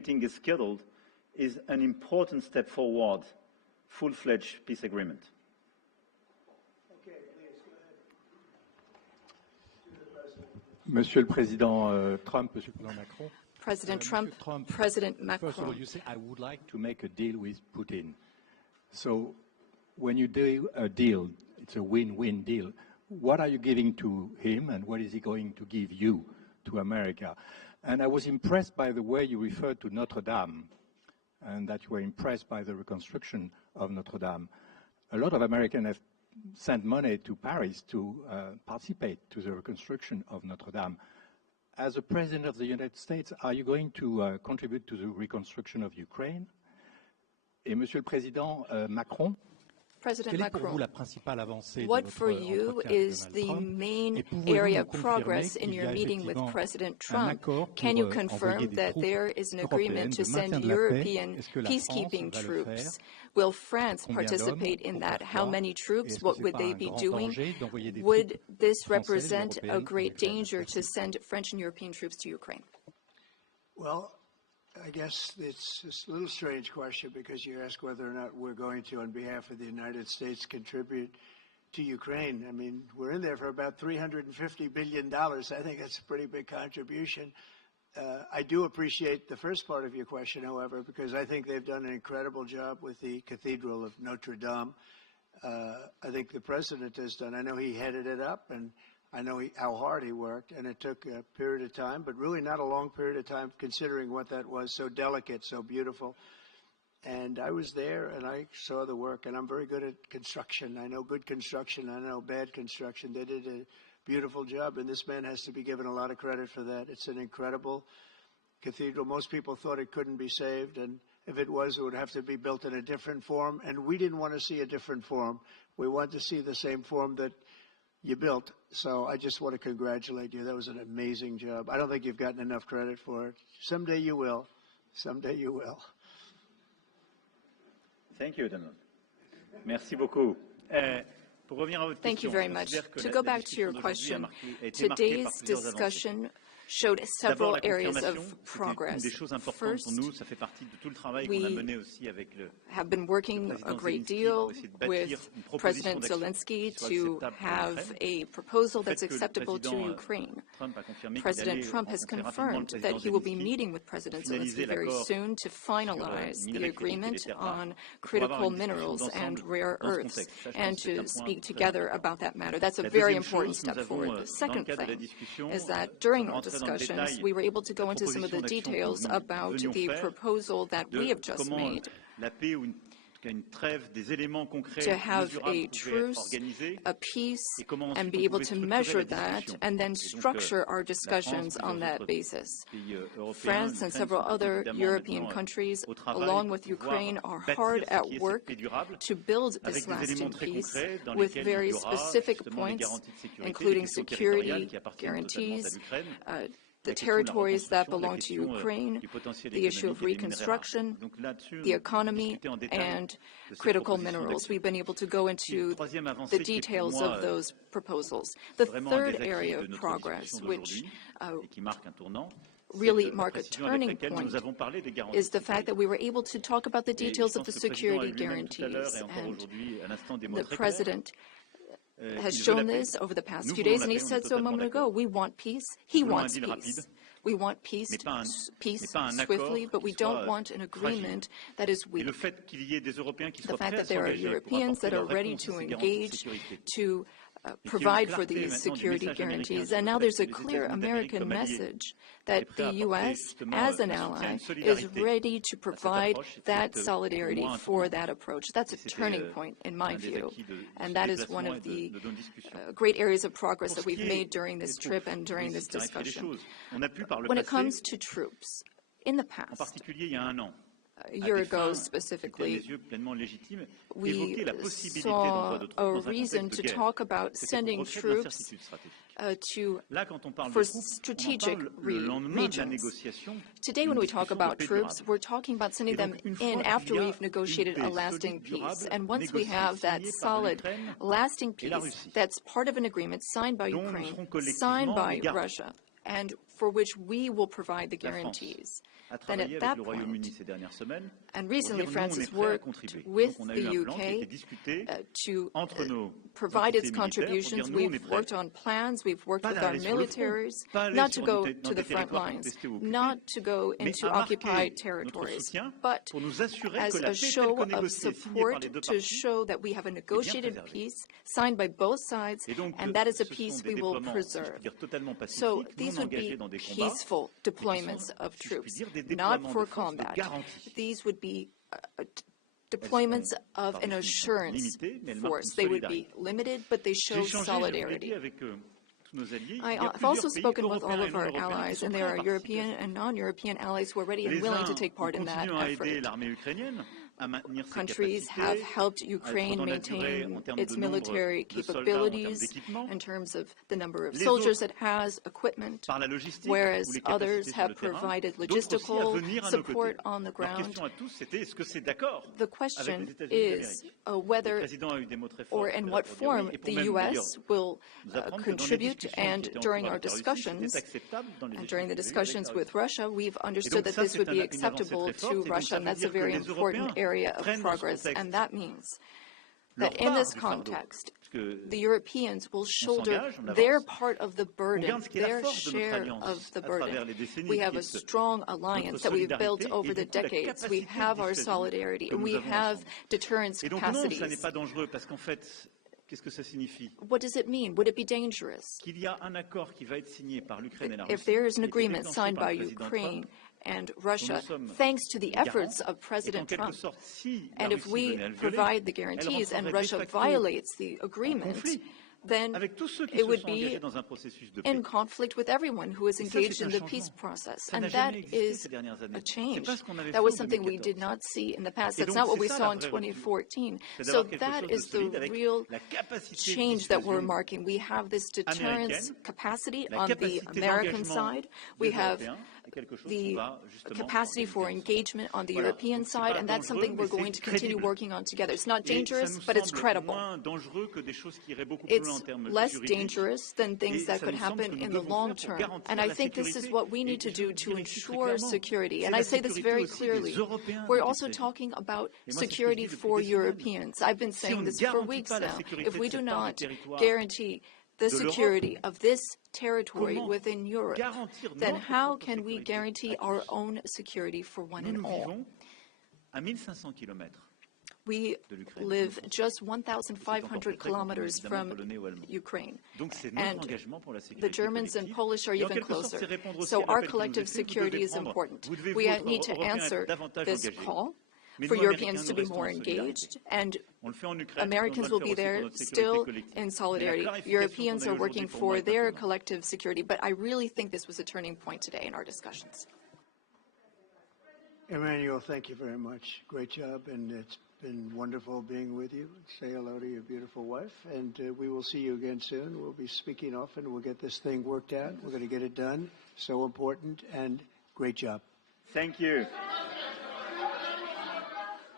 meeting is scheduled is an important step forward, full-fledged peace agreement. Okay, please, go ahead. To the President. Monsieur le Président Trump, Monsieur le Président Macron. President Trump, President Macron. First of all, you say, I would like to make a deal with Putin. So when you do a deal, it's a win-win deal. What are you giving to him, and what is he going to give you, to America? And I was impressed by the way you referred to Notre-Dame, and that you were impressed by the reconstruction of Notre-Dame. A lot of Americans have sent money to Paris to participate to the reconstruction of Notre-Dame. As a President of the United States, are you going to contribute to the reconstruction of Ukraine? Et Monsieur le Président Macron, President quelle est pour vous Macron, la principale avancée de what votre for you entretien avec is Donald the Trump? main Et pouvez-vous area nous of confirmer progress in qu'il y your a meeting with effectivement President un Trump? accord Can pour you envoyer confirm des that troupes there is an européennes agreement to de maintien send de la paix? European Est-ce que la peacekeeping France va le faire? troops? Will France Combien participate d'hommes? in that? Pourquoi? How many Et troops? est-ce que What c'est would pas they un be grand doing? danger d'envoyer des Would troupes this françaises ou represent a européennes en great Ukraine? danger to Merci. send French and European troops to Ukraine? Well, I guess it's a little strange question because you ask whether or not we're going to, on behalf of the United States, contribute to Ukraine. I mean, we're in there for about $350 billion. I think that's a pretty big contribution. I do appreciate the first part of your question, however, because I think they've done an incredible job with the Cathedral of Notre-Dame. I think the president has done. I know he headed it up, and I know how hard he worked, and it took a period of time, but really not a long period of time considering what that was, so delicate, so beautiful. And I was there, and I saw the work, and I'm very good at construction. I know good construction. I know bad construction. They did a beautiful job, and this man has to be given a lot of credit for that. It's an incredible cathedral. Most people thought it couldn't be saved, and if it was, it would have to be built in a different form, and we didn't want to see a different form. We wanted to see the same form that you built. So I just want to congratulate you. That was an amazing job. I don't think you've gotten enough credit for it. Someday you will. Someday you will. Thank you, Donald. Merci beaucoup. Pour revenir à votre Thank you question, very je much. considère que To la go back to discussion your d'aujourd'hui question, a été marquée today's par plusieurs avancées. discussion showed several D'abord, la areas confirmation, of c'était progress. une des choses importantes First, pour nous. Ça fait partie de tout le travail qu'on a we mené aussi avec le have been working a great deal with President Zelensky to have a proposal that's acceptable to Ukraine. President Trump has confirmed that he will be meeting with President Zelensky very soon to finalize the agreement on critical minerals and rare earths and to speak together about that matter. That's a very important step forward. The second thing is that during our discussions, we were able to go into some of the details about the proposal that we have just made to have a truce, a peace, and be able to measure that and then structure our discussions on that basis. France and several other European countries, along with Ukraine, are hard at work to build this lasting peace with very specific points, including security guarantees, the territories that belong to Ukraine, the issue of reconstruction, the economy, and critical minerals. We've been able to go into the details of those proposals. The third area of progress, which really mark a turning point, is the fact that we were able to talk about the details of the security guarantees. And the President has shown this over the past few days, and he said so a moment ago. We want peace. He wants peace. We want peace swiftly, but we don't want an agreement that is weak. The fact that there are Europeans that are ready to engage to provide for these security guarantees. And now there's a clear American message that the U.S., as an ally, is ready to provide that solidarity for that approach. That's a turning point, in my view. And that is one of the great areas of progress that we've made during this trip and during this discussion. When it comes to troops, in the past, a year ago specifically, we saw a reason to talk about sending troops for strategic regions. Today, when we talk about troops, we're talking about sending them in after we've negotiated a lasting peace. And once we have that solid, lasting peace, that's part of an agreement signed by Ukraine, signed by Russia, and for which we will provide the guarantees. Then at that point, and recently France has worked with the UK to provide its contributions. We've worked on plans, we've worked with our militaries, not to go to the front lines, not to go into occupied territories, but as a show of support to show that we have a negotiated peace signed by both sides, and that is a peace we will preserve. So these would be peaceful deployments of troops, not for combat. These would be deployments of an assurance force. They would be limited, but they show solidarity. I've also spoken with all of our allies, and there are European and non-European allies who are ready and willing to take part in that effort. Countries have helped Ukraine maintain its military capabilities in terms of the number of soldiers it has, equipment, whereas others have provided logistical support on the ground. The question is whether or in what form the U.S. will contribute, and during our discussions, and during the discussions with Russia, we've understood that this would be acceptable to Russia, and that's a very important area of progress, and that means that in this context, the Europeans will shoulder their part of the burden, their share of the burden. We have a strong alliance that we've built over the decades. We have our solidarity, and we have deterrence capacities. What does it mean? Would it be dangerous? If there is an agreement signed by Ukraine and Russia, thanks to the efforts of President Trump, and if we provide the guarantees and Russia violates the agreement, then it would be in conflict with everyone who is engaged in the peace process. And that is a change. That was something we did not see in the past. That's not what we saw in 2014. So that is the real change that we're marking. We have this deterrence capacity on the American side. We have the capacity for engagement on the European side, and that's something we're going to continue working on together. It's not dangerous, but it's credible. It's less dangerous than things that could happen in the long term. And I think this is what we need to do to ensure security. And I say this very clearly. We're also talking about security for Europeans. I've been saying this for weeks now. If we do not guarantee the security of this territory within Europe, then how can we guarantee our own security for one and all? We live just 1,500 kilometers from Ukraine, and the Germans and Polish are even closer. So our collective security is important. We need to answer this call for Europeans to be more engaged, and Americans will be there still in solidarity. Europeans are working for their collective security, but I really think this was a turning point today in our discussions. Emmanuel, thank you very much. Great job, and it's been wonderful being with you. Say hello to your beautiful wife, and we will see you again soon. We'll be speaking often. We'll get this thing worked out. We're going to get it done. So important, and great job. Thank you.